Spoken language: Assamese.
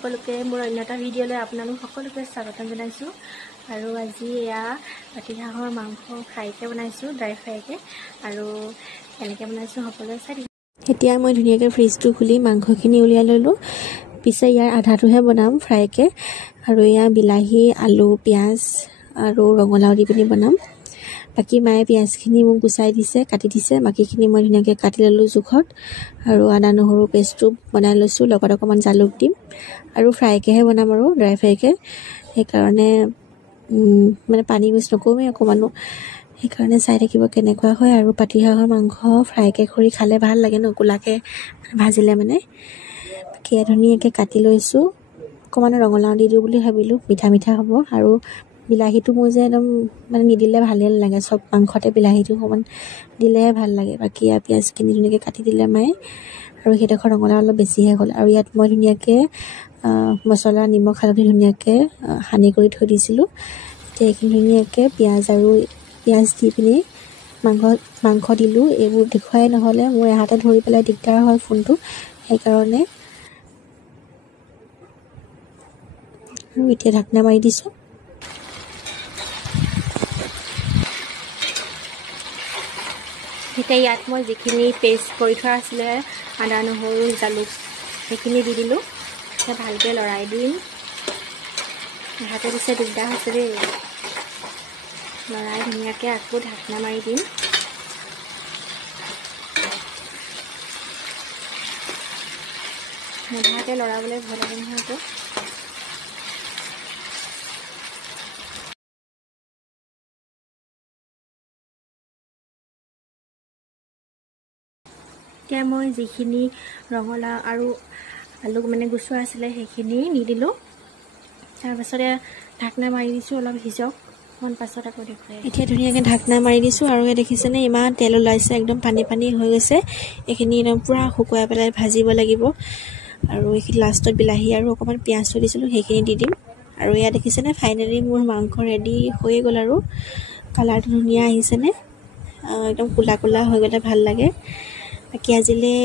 সকলোকে মোৰ অন্য এটা ভিডিঅ'লৈ আপোনালোক সকলোকে স্বাগতম জনাইছোঁ। আৰু আজি এয়া পাতিহাঁহৰ মাংস ফ্ৰাইকৈ বনাইছোঁ, ড্ৰাই ফ্ৰাইকৈ। আৰু কেনেকৈ বনাইছোঁ সকলোৱে চাই দিম। এতিয়া মই ধুনীয়াকৈ ফ্ৰিজটো খুলি মাংসখিনি উলিয়াই ল'লোঁ। পিছে ইয়াৰ আধাটোহে বনাম ফ্ৰাইকৈ। আৰু এয়া বিলাহী, আলু, পিঁয়াজ আৰু ৰঙালাও দি পিনি বনাম। বাকী মায়ে পিঁয়াজখিনি মোক গুচাই দিছে, কাটি দিছে। বাকীখিনি মই ধুনীয়াকৈ কাটি ল'লোঁ জোখত। আৰু আদা নহৰু পেষ্টটো বনাই লৈছোঁ, লগত অকণমান জালুক দিম। আৰু ফ্ৰাইকৈহে বনাম আৰু ড্ৰাই ফ্ৰাইকৈ। সেইকাৰণে মানে পানী মিক্স নকৰোঁৱেই অকণমানো। সেইকাৰণে চাই থাকিব কেনেকুৱা হয়। আৰু পাতিহাঁহৰ মাংস ফ্ৰাইকৈ কৰি খালে ভাল লাগে ন, ক'লাকৈ ভাজিলে মানে। বাকী ধুনীয়াকৈ কাটি লৈছোঁ। অকণমান ৰঙালাও দি দিওঁ বুলি ভাবিলোঁ, মিঠা মিঠা হ'ব। আৰু বিলাহীটো মোৰ যে একদম মানে নিদিলে ভালেই নালাগে, চব মাংসতে বিলাহীটো অকণমান দিলেহে ভাল লাগে। বাকী ইয়াৰ পিঁয়াজখিনি ধুনীয়াকৈ কাটি দিলে মায়ে। আৰু সেইডোখৰ ৰঙালাও অলপ বেছিহে হ'ল। আৰু ইয়াত মই ধুনীয়াকৈ মছলা, নিমখ, হালধি ধুনীয়াকৈ সানি কৰি থৈ দিছিলোঁ। এতিয়া এইখিনি ধুনীয়াকৈ পিঁয়াজ দি পিনি মাংস দিলোঁ। এইবোৰ দেখুৱাই নহ'লে মোৰ এহাতে ধৰি পেলাই দিগদাৰ হয় ফোনটো, সেইকাৰণে। আৰু এতিয়া ঢাকনা মাৰি দিছোঁ। এতিয়া ইয়াত মই যিখিনি পেষ্ট কৰি থোৱা আছিলে আদা নহৰু জালুক, সেইখিনি দি দিলোঁ। এতিয়া ভালকৈ লৰাই দিম। হাতে দিছে দিগদাৰ হৈছে দেই। লৰাই ধুনীয়াকৈ আকৌ ঢাকনা মাৰি দিম। নধৰাকৈ লৰাবলৈ ভয় লাগে নহয় আকৌ। এতিয়া মই যিখিনি ৰঙালাও আৰু আলু মানে গুচোৱা আছিলে সেইখিনি দি দিলোঁ। তাৰপাছতে ঢাকনা মাৰি দিছোঁ, অলপ সিজক, অকণমান পাছত আকৌ দেখুৱাই। এতিয়া ধুনীয়াকৈ ঢাকনা মাৰি দিছোঁ। আৰু এই দেখিছেনে ইমান তেল ওলাইছে, একদম পানী পানী হৈ গৈছে। এইখিনি একদম পূৰা শুকুৱাই পেলাই ভাজিব লাগিব। আৰু এইখিনি লাষ্টত বিলাহী আৰু অকণমান পিঁয়াজ থৈ দিছিলোঁ, সেইখিনি দি দিম। আৰু এয়া দেখিছেনে ফাইনেলি মোৰ মাংস ৰেডি হৈয়ে গ'ল। আৰু কালাৰটো ধুনীয়া আহিছেনে, একদম ক'লা ক'লা হৈ গ'লে ভাল লাগে। বাকী আজিলৈ